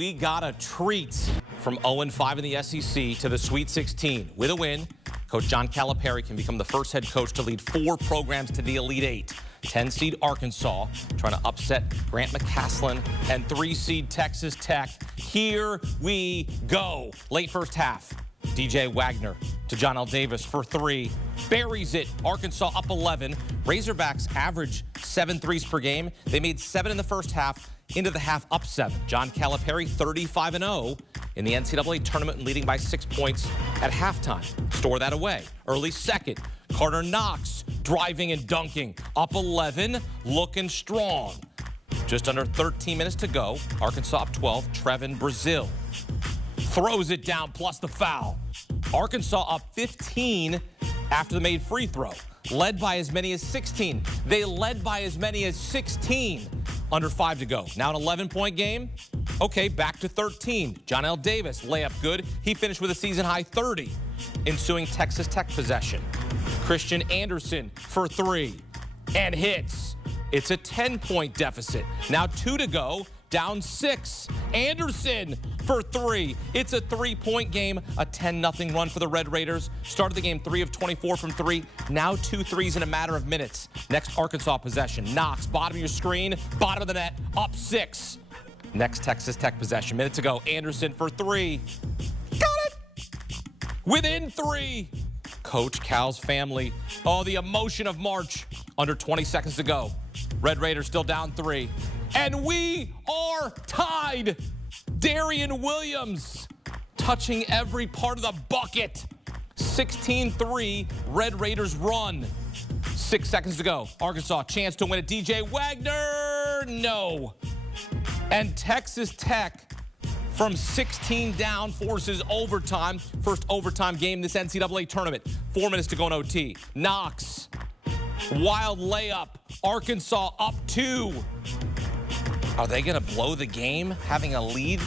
we got a treat from 0-5 in the SEC to the Sweet 16. With a win, Coach John Calipari can become the first head coach to lead 4 programs to the Elite 8. 10-seed Arkansas trying to upset Grant McCasland and 3-seed Texas Tech. Here we go. Late first half. DJ Wagner to John L. Davis for 3. Buries it. Arkansas up 11. Razorbacks average 7 threes per game. They made 7 in the first half. Into the half up 7. John Calipari 35-0 in the NCAA tournament, leading by 6 points at halftime. Store that away. Early second. Carter Knox driving and dunking. Up 11, looking strong. Just under 13 minutes to go. Arkansas up 12. Trevin Brazil throws it down, plus the foul. Arkansas up 15 after the made free throw. Led by as many as 16. They led by as many as 16. Under 5 to go. Now an 11-point game. Okay, back to 13. John L. Davis, layup good. He finished with a season-high 30. Ensuing Texas Tech possession. Christian Anderson for 3. And hits. It's a 10-point deficit. Now 2 to go. Down 6. Anderson for 3. It's a 3-point game. A 10-0 run for the Red Raiders. Started the game 3 of 24 from 3. Now 2 threes in a matter of minutes. Next Arkansas possession. Knox, bottom of your screen, bottom of the net, up 6. Next Texas Tech possession. Minute to go. Anderson for 3. Got it! Within 3. Coach Cal's family. Oh, the emotion of March. Under 20 seconds to go. Red Raiders still down 3. And we are tied. Darian Williams touching every part of the bucket. 16-3, Red Raiders run. 6 seconds to go. Arkansas, chance to win it. DJ Wagner, no. And Texas Tech, from 16 down, forces overtime. First overtime game in this NCAA tournament. 4 minutes to go in OT. Knox, wild layup. Arkansas up 2. Are they going to blow the game, having a lead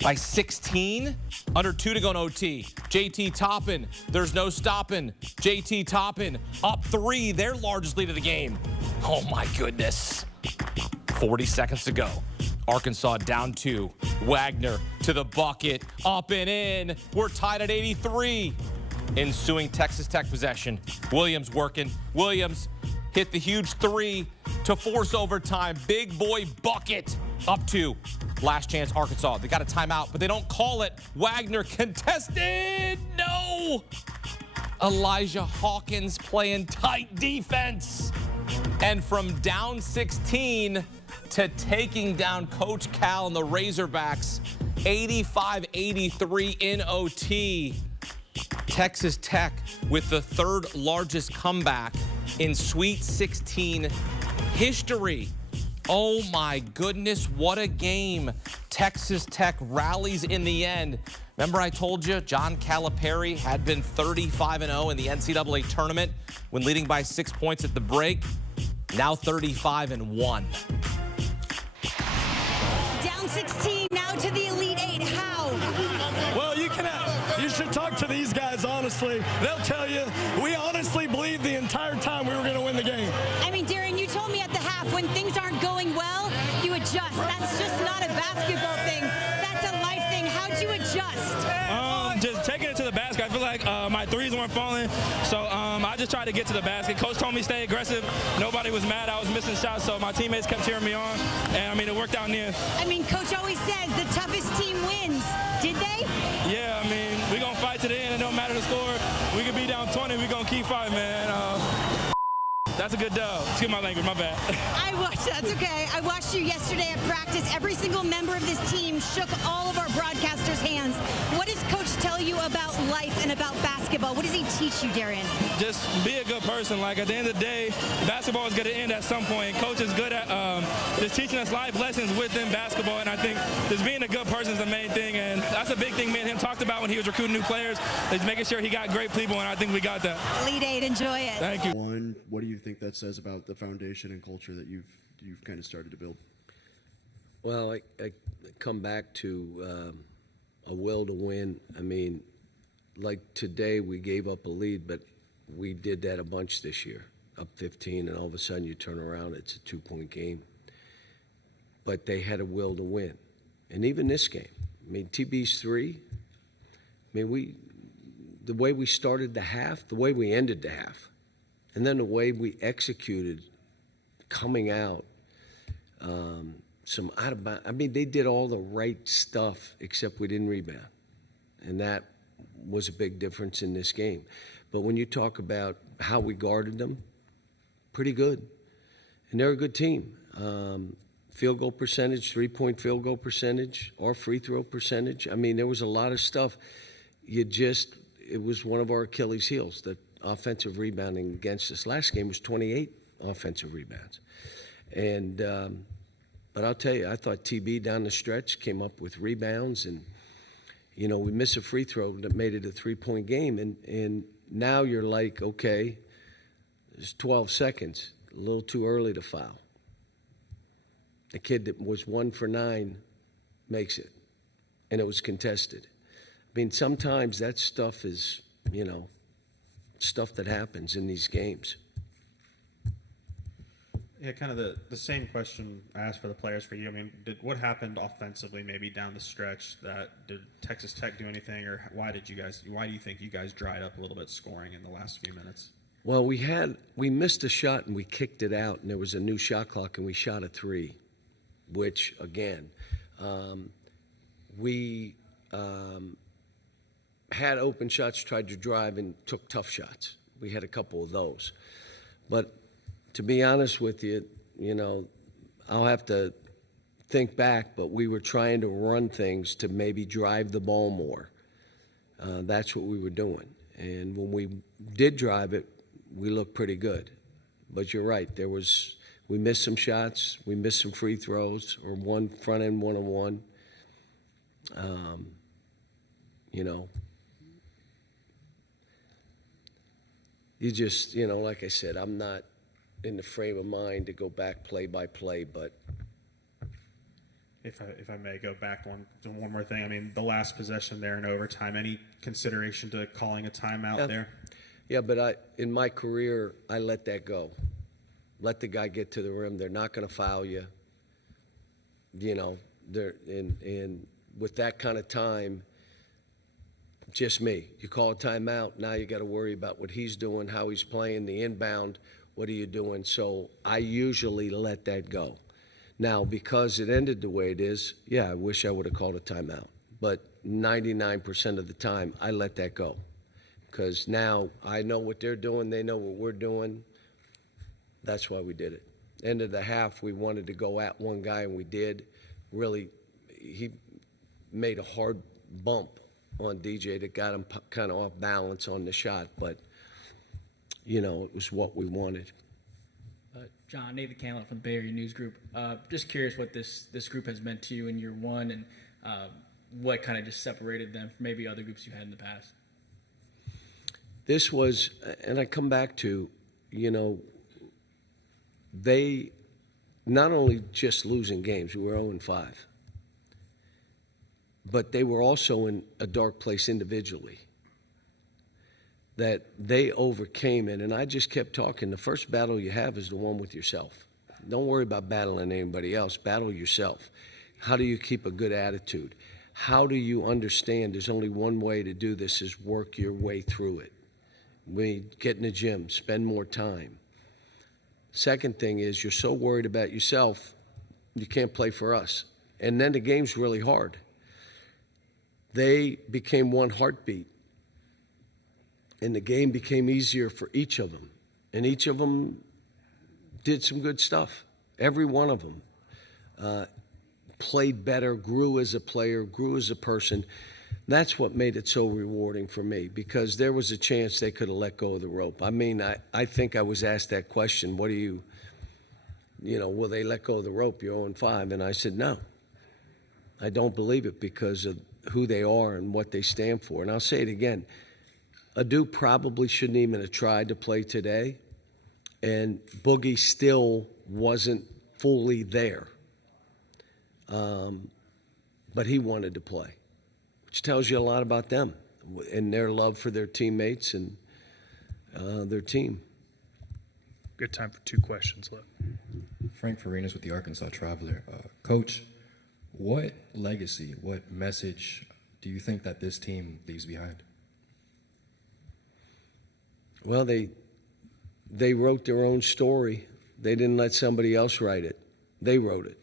by 16? Under 2 to go in OT. JT Toppin, there's no stopping. JT Toppin up 3, their largest lead of the game. Oh my goodness. 40 seconds to go. Arkansas down 2. Wagner to the bucket, up and in. We're tied at 83. Ensuing Texas Tech possession. Williams working. Williams hit the huge 3 to force overtime. Big boy bucket. Up 2. Last chance, Arkansas. They got a timeout, but they don't call it. Wagner contested. No! Elijah Hawkins playing tight defense. And from down 16 to taking down Coach Cal and the Razorbacks, 85-83 in OT. Texas Tech with the 3rd largest comeback in Sweet 16 history. Oh my goodness, what a game. Texas Tech rallies in the end. Remember I told you John Calipari had been 35-0 in the NCAA tournament when leading by 6 points at the break. Now 35-1. Down 16, now to the Elite 8. How? Well, you should talk to these guys, honestly. They'll tell you, we honestly believed the entire time we were going to win the game. I mean, Darren, you told me at the half, when things aren't going well, you adjust. That's just not a basketball thing. That's a life thing. How'd you adjust? Just taking it to the basket. I feel like my threes weren't falling, so I just tried to get to the basket. Coach told me stay aggressive. Nobody was mad. I was missing shots, so my teammates kept cheering me on, and I mean, it worked out in the end. I mean, Coach always says the toughest team wins. Did they? Yeah, I mean, we're going to fight to the end. It don't matter the score. We could be down 20. We're going to keep fighting, man. That's a good dub. Excuse my language, my bad. I watched, that's okay. I watched you yesterday at practice. Every single member of this team shook all of our broadcasters' hands. What does Coach tell you about life and about basketball? What does he teach you, Darren? Just be a good person. Like, at the end of the day, basketball is going to end at some point. Coach is good at just teaching us life lessons within basketball, and I think just being a good person is the main thing, and that's a big thing me and him talked about when he was recruiting new players, is making sure he got great people, and I think we got that. Elite 8, enjoy it. Thank you. What do you think that says about the foundation and culture that you've kind of started to build? Well, I come back to a will to win. I mean, like today we gave up a lead, but we did that a bunch this year, up 15, and all of a sudden you turn around, it's a 2-point game. But they had a will to win. And even this game, I mean, TB's 3. I mean, the way we started the half, the way we ended the half, and then the way we executed coming out, some out of bounds. I mean, they did all the right stuff except we didn't rebound. And that was a big difference in this game. But when you talk about how we guarded them, pretty good. And they're a good team. Field goal percentage, 3-point field goal percentage, or free throw percentage. I mean, there was a lot of stuff. It was one of our Achilles heels, the offensive rebounding against us. Last game was 28 offensive rebounds. And, but I'll tell you, I thought TB down the stretch came up with rebounds, and, you know, we missed a free throw that made it a 3-point game. And now you're like, okay, there's 12 seconds, a little too early to foul. The kid that was 1 for 9 makes it, and it was contested. I mean, sometimes that stuff is, you know, stuff that happens in these games. Yeah, kind of the same question I asked for the players for you. I mean, what happened offensively maybe down the stretch? Did Texas Tech do anything, or why do you think you guys dried up a little bit scoring in the last few minutes? Well, we missed a shot and we kicked it out, and there was a new shot clock, and we shot a 3, which, again, we had open shots, tried to drive, and took tough shots. We had a couple of those. But to be honest with you, you know, I'll have to think back, but we were trying to run things to maybe drive the ball more. That's what we were doing. And when we did drive it, we looked pretty good. But you're right, we missed some shots, we missed some free throws, or one front end one-on-one. You know, you just, you know, like I said, I'm not in the frame of mind to go back play by play, but if I may go back one more thing. I mean, the last possession there in overtime, any consideration to calling a timeout there? Yeah, but in my career, I let that go. Let the guy get to the rim. They're not going to foul you. You know, and with that kind of time, just me. You call a timeout, now you got to worry about what he's doing, how he's playing, the inbound, what are you doing? So I usually let that go. Now, because it ended the way it is, yeah, I wish I would have called a timeout. But 99% of the time, I let that go. Because now I know what they're doing, they know what we're doing. That's why we did it. End of the half, we wanted to go at one guy, and we did. Really, he made a hard bump on DJ that got him kind of off balance on the shot. But, you know, it was what we wanted. John, Nathan Canlon from the Bay Area News Group. Just curious what this group has meant to you in year one, and what kind of just separated them from maybe other groups you had in the past. This was, and I come back to, you know, they not only just losing games, we were 0-5, but they were also in a dark place individually that they overcame it. And I just kept talking. The first battle you have is the one with yourself. Don't worry about battling anybody else. Battle yourself. How do you keep a good attitude? How do you understand there's only one way to do this is work your way through it? We get in the gym, spend more time. Second thing is you're so worried about yourself, you can't play for us. And then the game's really hard. They became one heartbeat. And the game became easier for each of them. And each of them did some good stuff. Every one of them played better, grew as a player, grew as a person. That's what made it so rewarding for me, because there was a chance they could have let go of the rope. I mean, I think I was asked that question, what do you know, will they let go of the rope? You're 0-5. And I said, no. I don't believe it because of who they are and what they stand for. And I'll say it again. Adu probably shouldn't even have tried to play today, and Boogie still wasn't fully there. But he wanted to play, which tells you a lot about them and their love for their teammates and their team. Good time for 2 questions left. Frank Farinas with the Arkansas Traveler. Coach, What legacy, what message do you think that this team leaves behind? Well, they wrote their own story. They didn't let somebody else write it. They wrote it.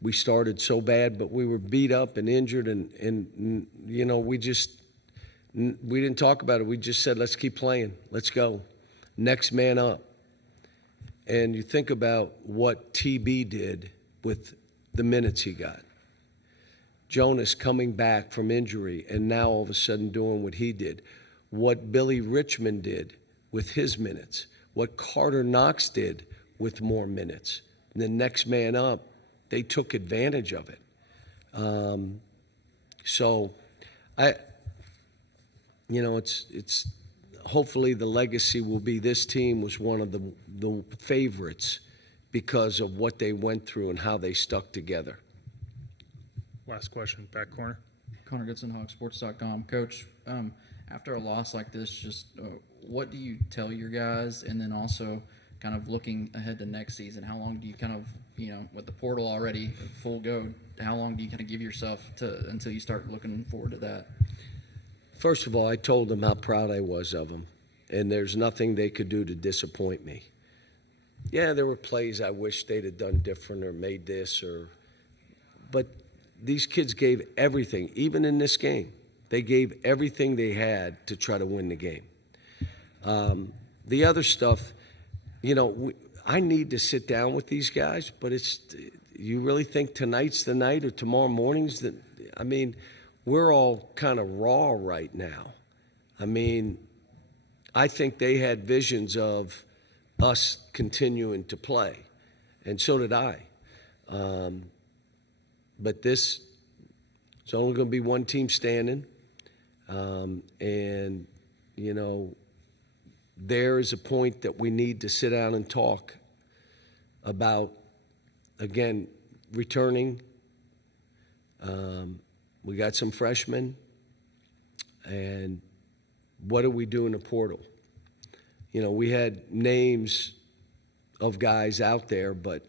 We started so bad, but we were beat up and injured, and you know, we didn't talk about it. We just said, let's keep playing. Let's go. Next man up. And you think about what TB did with the minutes he got. Jonas coming back from injury and now all of a sudden doing what he did. What Billy Richmond did with his minutes. What Carter Knox did with more minutes. And the next man up, they took advantage of it. It's hopefully the legacy will be this team was one of the favorites because of what they went through and how they stuck together. Last question, back corner. Connor Goodson, HogSports.com. Coach, after a loss like this, just what do you tell your guys? And then also kind of looking ahead to next season, how long do you kind of, with the portal already full go, how long do you kind of give yourself until you start looking forward to that? First of all, I told them how proud I was of them, and there's nothing they could do to disappoint me. Yeah, there were plays I wish they'd have done different or made this, but these kids gave everything, even in this game. They gave everything they had to try to win the game. The other stuff, I need to sit down with these guys, but you really think tonight's the night or tomorrow morning's the, we're all kind of raw right now. I think they had visions of us continuing to play, and so did I. But it's only going to be one team standing, there is a point that we need to sit down and talk about, again, returning. We got some freshmen, and what do we do in the portal? We had names of guys out there, but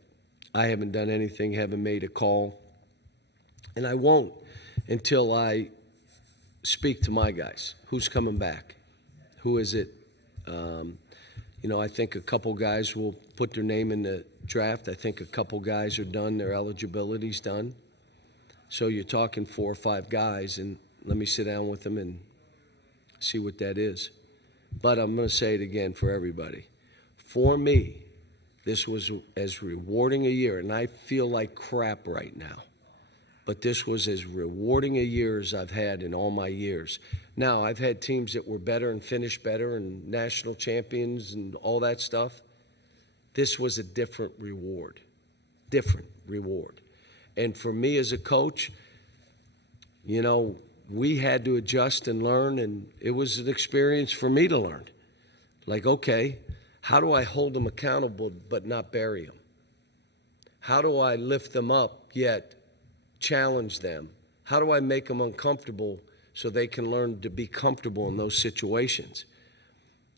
I haven't done anything, haven't made a call, and I won't until I speak to my guys. Who's coming back? Who is it? I think a couple guys will put their name in the draft. I think a couple guys are done. Their eligibility's done. So you're talking 4 or 5 guys, and let me sit down with them and see what that is. But I'm going to say it again for everybody. For me, this was as rewarding a year, and I feel like crap right now. But this was as rewarding a year as I've had in all my years. Now, I've had teams that were better and finished better and national champions and all that stuff. This was a different reward. And for me as a coach, we had to adjust and learn, and it was an experience for me to learn. Like, okay, how do I hold them accountable but not bury them? How do I lift them up yet challenge them? How do I make them uncomfortable so they can learn to be comfortable in those situations?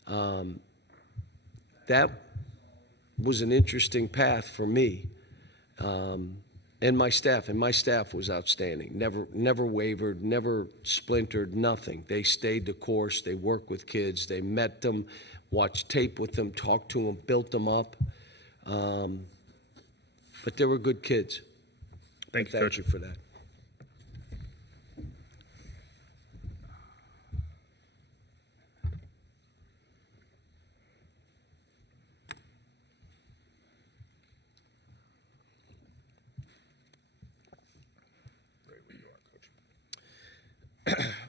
That was an interesting path for me and my staff. And my staff was outstanding. Never wavered, never splintered, nothing. They stayed the course. They worked with kids. They met them, watched tape with them, talked to them, built them up. But they were good kids. Thank you, Coach. Thank you for that.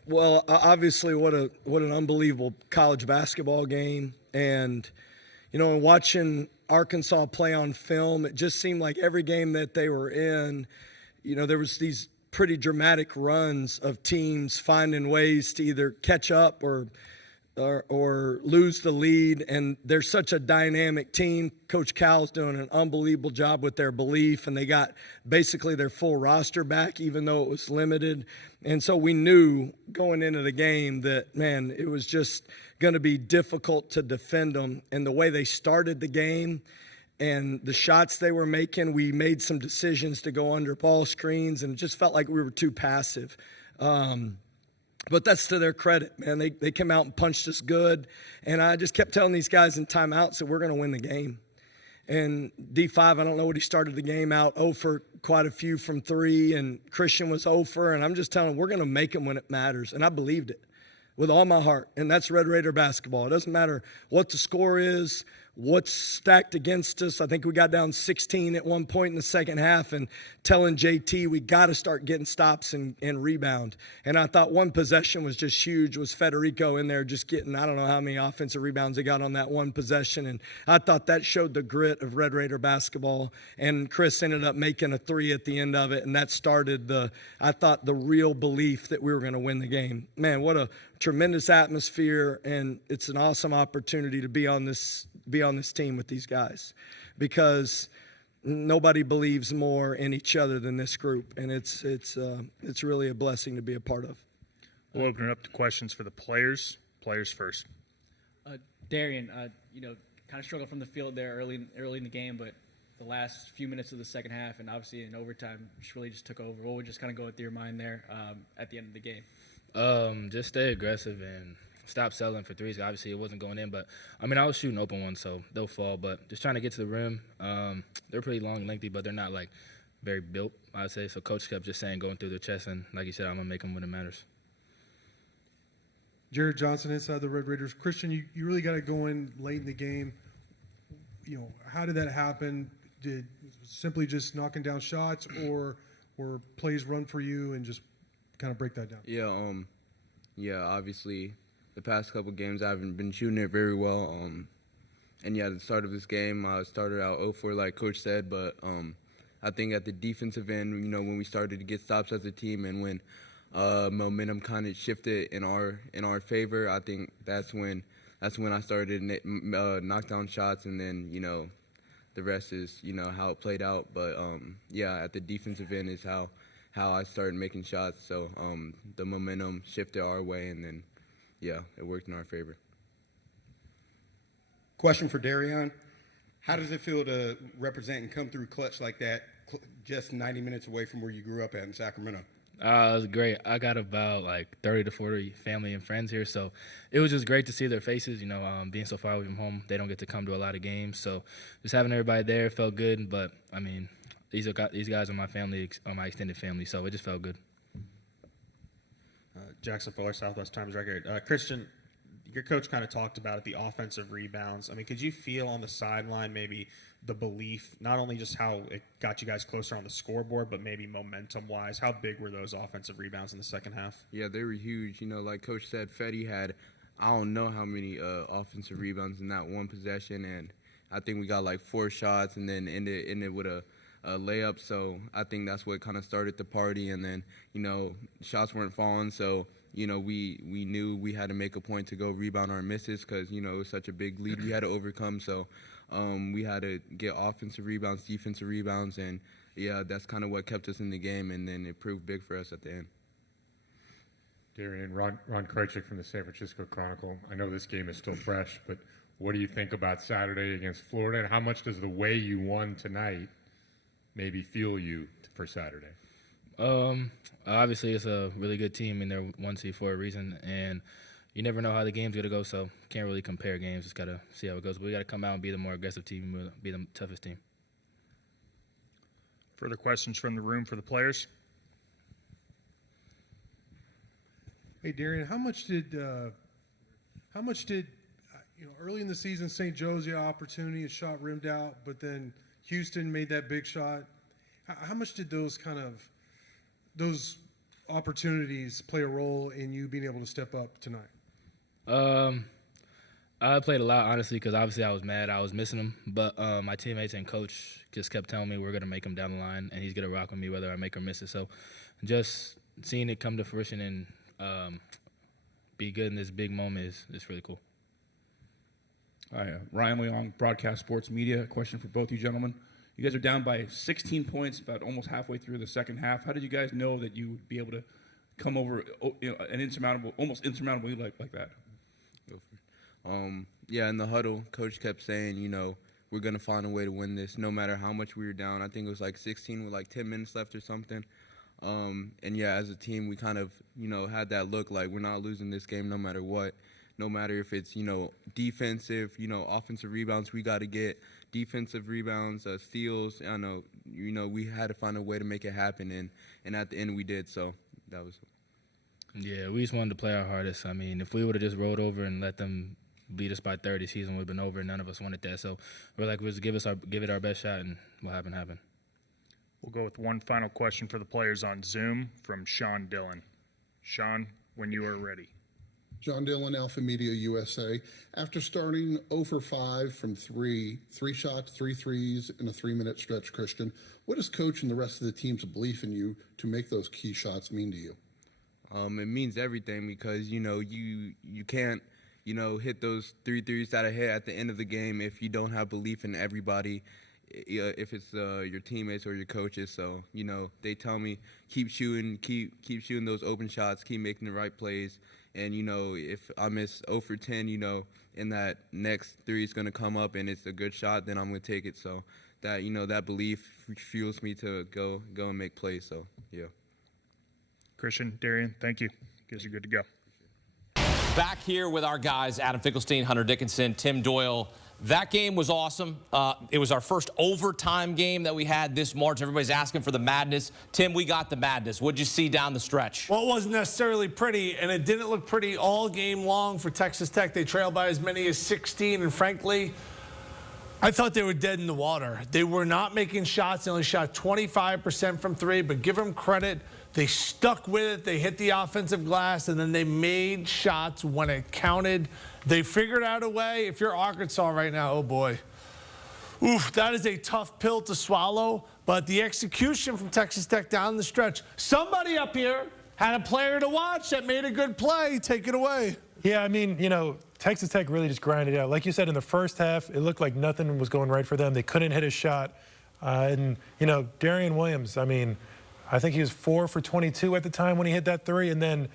Well, obviously, what an unbelievable college basketball game. And, watching Arkansas play on film, it just seemed like every game that they were in, there was these pretty dramatic runs of teams finding ways to either catch up or lose the lead. And they're such a dynamic team. Coach Cal's doing an unbelievable job with their belief, and they got basically their full roster back, even though it was limited. And so we knew going into the game that, man, it was just going to be difficult to defend them. And the way they started the game, And the shots they were making, we made some decisions to go under ball screens, and it just felt like we were too passive. But that's to their credit, man. They came out and punched us good. And I just kept telling these guys in timeouts that we're going to win the game. And D5, I don't know what he started the game out, 0 for quite a few from 3, and Christian was 0 for, and I'm just telling him we're going to make them when it matters. And I believed it with all my heart. And that's Red Raider basketball. It doesn't matter what the score is, what's stacked against us. I think we got down 16 at one point in the second half, and telling JT we got to start getting stops and rebound. And I thought one possession was just huge, was Federico in there just getting, I don't know how many offensive rebounds he got on that one possession. And I thought that showed the grit of Red Raider basketball. And Chris ended up making a 3 at the end of it, and that started the real belief that we were going to win the game. Man, what a tremendous atmosphere, and it's an awesome opportunity to be on this team with these guys, because nobody believes more in each other than this group, and it's really a blessing to be a part of. We'll open it up to questions for the players. Players first. Darian, kind of struggled from the field there early in the game, but the last few minutes of the second half and obviously in overtime just took over. What was just kind of going through your mind there at the end of the game? Just stay aggressive and stop settling for threes. Obviously, it wasn't going in, but, I was shooting open ones, so they'll fall. But just trying to get to the rim. They're pretty long and lengthy, but they're not, very built, I'd say. So Coach kept just saying, going through their chest, and like you said, I'm going to make them when it matters. Jared Johnson inside the Red Raiders. Christian, you really got it going late in the game. How did that happen? Did simply just knocking down shots, or plays run for you and just kind of break that down? Yeah, obviously the past couple games I haven't been shooting it very well. And at the start of this game, I started out 0-4 like Coach said, but I think at the defensive end, when we started to get stops as a team and when momentum kind of shifted in our favor, I think that's when I started to knock down shots, and then the rest is how it played out. But at the defensive end is how I started making shots. So the momentum shifted our way, and then it worked in our favor. Question for Darian: how does it feel to represent and come through clutch like that, just 90 minutes away from where you grew up at in Sacramento? It was great. I got about 30 to 40 family and friends here, so it was just great to see their faces. Being so far away from home, they don't get to come to a lot of games, so just having everybody there felt good. But these guys are my family, are my extended family, so it just felt good. Jackson Fuller, Southwest Times Record. Christian, your coach kind of talked about it, the offensive rebounds. Could you feel on the sideline maybe the belief, not only just how it got you guys closer on the scoreboard, but maybe momentum-wise? How big were those offensive rebounds in the second half? Yeah, they were huge. Like Coach said, Fetty had I don't know how many offensive rebounds in that one possession, and I think we got 4 shots and then ended with a layup. So I think that's what kind of started the party, and then shots weren't falling, so we knew we had to make a point to go rebound our misses, because it was such a big lead we had to overcome. So we had to get offensive rebounds, defensive rebounds, and that's kind of what kept us in the game, and then it proved big for us at the end. Darian, Ron Krejcik from the San Francisco Chronicle. I know this game is still fresh, but what do you think about Saturday against Florida, and how much does the way you won tonight maybe fuel you for Saturday? Obviously, it's a really good team, and they're 1 seed for a reason, and you never know how the game's going to go, so can't really compare games. Just got to see how it goes. But we got to come out and be the more aggressive team, be the toughest team. Further questions from the room for the players? Hey, Darian, how much did early in the season, St. Joe's the opportunity, a shot rimmed out, but then Houston made that big shot. How much did those opportunities play a role in you being able to step up tonight? I played a lot, honestly, because obviously I was mad. I was missing him. But my teammates and coach just kept telling me we're going to make him down the line, and he's going to rock with me whether I make or miss it. So just seeing it come to fruition and be good in this big moment is really cool. Hi, Ryan Leong, Broadcast Sports Media. A question for both you gentlemen. You guys are down by 16 points about almost halfway through the second half. How did you guys know that you would be able to come over an almost insurmountable lead like that? In the huddle, Coach kept saying, we're going to find a way to win this no matter how much we were down. I think it was like 16 with like 10 minutes left or something. And yeah, as a team, we kind of, had that look like we're not losing this game no matter what. No matter if it's, defensive, offensive rebounds we got to get, defensive rebounds, steals. I know, we had to find a way to make it happen, and at the end we did. So that was. Yeah, we just wanted to play our hardest. I mean, if we would have just rolled over and let them beat us by 30, season would have been over. None of us wanted that. So we're like, let's give it our best shot, and what happened happened. We'll go with one final question for the players on Zoom from Sean Dillon. Sean, when you are ready. John Dillon, Alpha Media USA. After starting 0 for 5 from 3 shots, 3 threes in a 3-minute stretch, Christian, what does Coach and the rest of the team's belief in you to make those key shots mean to you? It means everything because, you can't, hit those 3 threes that I hit at the end of the game if you don't have belief in everybody, if it's your teammates or your coaches. So, they tell me keep shooting those open shots, keep making the right plays. And, if I miss 0 for 10, and that next 3 is going to come up and it's a good shot, then I'm going to take it. So that, that belief fuels me to go and make plays. So, yeah. Christian, Darian, thank you. Guys are good to go. Back here with our guys, Adam Finkelstein, Hunter Dickinson, Tim Doyle. That game was awesome. It was our first overtime game that we had this March. Everybody's asking for the madness. Tim, we got the madness. What'd you see down the stretch? Well, it wasn't necessarily pretty, and it didn't look pretty all game long for Texas Tech. They trailed by as many as 16, and frankly, I thought they were dead in the water. They were not making shots. They only shot 25% from 3, but give them credit. They stuck with it. They hit the offensive glass, and then they made shots when it counted. They figured out a way. If you're Arkansas right now, oh boy. Oof, that is a tough pill to swallow. But the execution from Texas Tech down the stretch. Somebody up here had a player to watch that made a good play. Take it away. Yeah, I mean, Texas Tech really just grinded out. Like you said, in the first half, it looked like nothing was going right for them. They couldn't hit a shot. And Darian Williams, I mean, I think he was 4 for 22 at the time when he hit that 3. And then,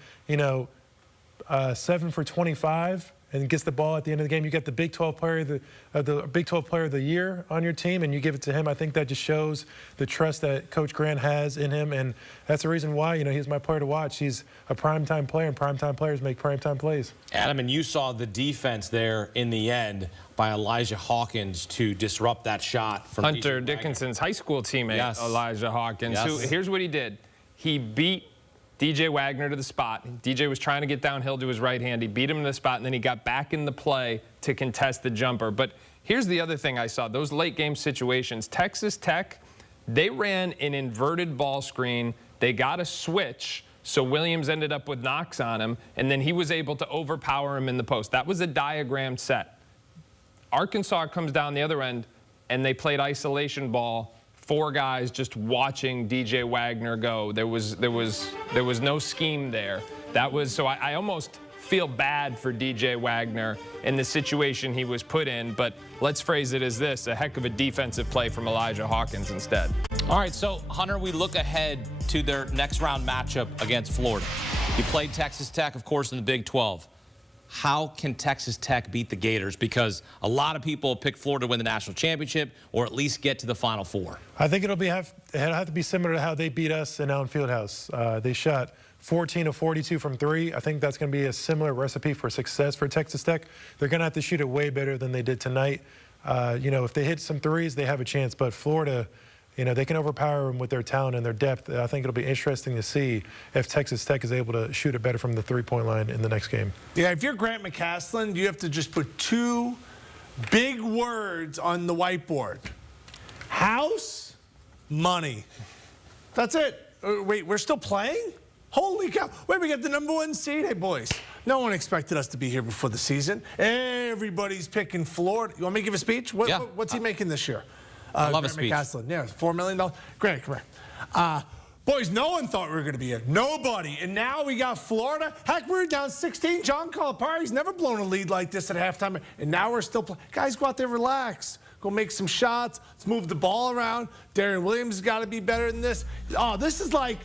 7 for 25. And gets the ball at the end of the game. You get the Big 12 player the Big 12 Player of the Year on your team, and you give it to him. I think that just shows the trust that Coach Grant has in him, and that's the reason why he's my player to watch. He's a primetime player, and primetime players make primetime plays. Adam, and you saw the defense there in the end by Elijah Hawkins to disrupt that shot from Hunter Dickinson's high school teammate, Elijah Hawkins. Who, here's what he did. He beat DJ Wagner to the spot. DJ was trying to get downhill to his right hand. He beat him to the spot, and then he got back in the play to contest the jumper. But here's the other thing I saw. Those late game situations, Texas Tech, they ran an inverted ball screen. They got a switch, so Williams ended up with knocks on him, and then he was able to overpower him in the post. That was a diagrammed set. Arkansas comes down the other end, and they played isolation ball. 4 guys just watching DJ Wagner go. There was no scheme there. So I almost feel bad for DJ Wagner in the situation he was put in, but let's phrase it as this, a heck of a defensive play from Elijah Hawkins instead. All right, so Hunter, we look ahead to their next round matchup against Florida. You played Texas Tech, of course, in the Big 12. How can Texas Tech beat the Gators? Because a lot of people pick Florida to win the national championship or at least get to the Final Four. I think it'll have to be similar to how they beat us in Allen Fieldhouse. They shot 14 of 42 from 3. I think that's going to be a similar recipe for success for Texas Tech. They're going to have to shoot it way better than they did tonight. If they hit some threes, they have a chance. But Florida, they can overpower them with their talent and their depth. I think it'll be interesting to see if Texas Tech is able to shoot it better from the three-point line in the next game. Yeah, if you're Grant McCasland, you have to just put 2 big words on the whiteboard. House, money. That's it. Wait, we're still playing? Holy cow. Wait, we got the #1 seed? Hey, boys, no one expected us to be here before the season. Everybody's picking Florida. You want me to give a speech? What's he making this year? I love a speech. McCasland. Yeah, $4 million. Great, come here. Boys, no one thought we were going to be here. Nobody. And now we got Florida. Heck, we were down 16. John Calipari's never blown a lead like this at halftime. And now we're still playing. Guys, go out there, relax. Go make some shots. Let's move the ball around. Darian Williams has got to be better than this. Oh, this is like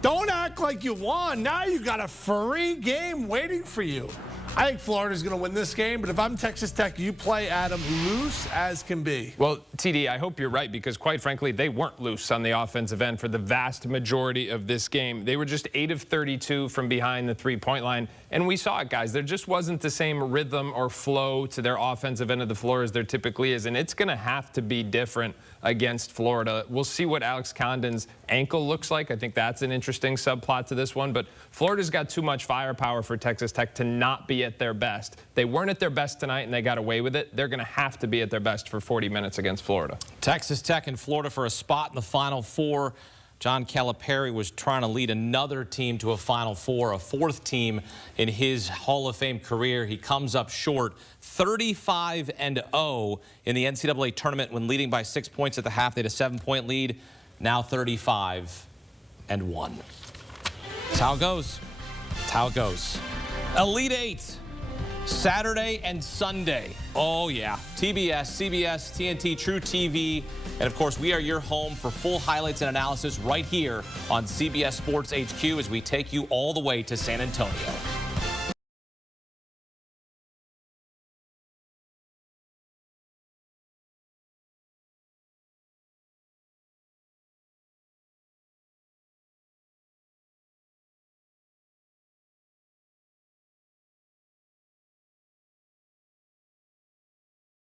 Don't act like you won. Now you got a free game waiting for you. I think Florida's going to win this game, but if I'm Texas Tech, you play Adam loose as can be. Well, TD, I hope you're right because, quite frankly, they weren't loose on the offensive end for the vast majority of this game. They were just 8 of 32 from behind the three-point line, and we saw it, guys. There just wasn't the same rhythm or flow to their offensive end of the floor as there typically is, and it's going to have to be different against Florida. We'll see what Alex Condon's ankle looks like. I think that's an interesting subplot to this one, but Florida's got too much firepower for Texas Tech to not be at their best. They weren't at their best tonight, and they got away with it. They're going to have to be at their best for 40 minutes against Florida. Texas Tech and Florida for a spot in the Final Four. John Calipari was trying to lead another team to a Final Four, a fourth team in his Hall of Fame career. He comes up short, 35-0 in the NCAA tournament when leading by 6 points at the half. They had a 7-point lead, now 35-1. That's how it goes. That's how it goes. Elite Eight, Saturday and Sunday. Oh, yeah. TBS, CBS, TNT, True TV. And, of course, we are your home for full highlights and analysis right here on CBS Sports HQ as we take you all the way to San Antonio.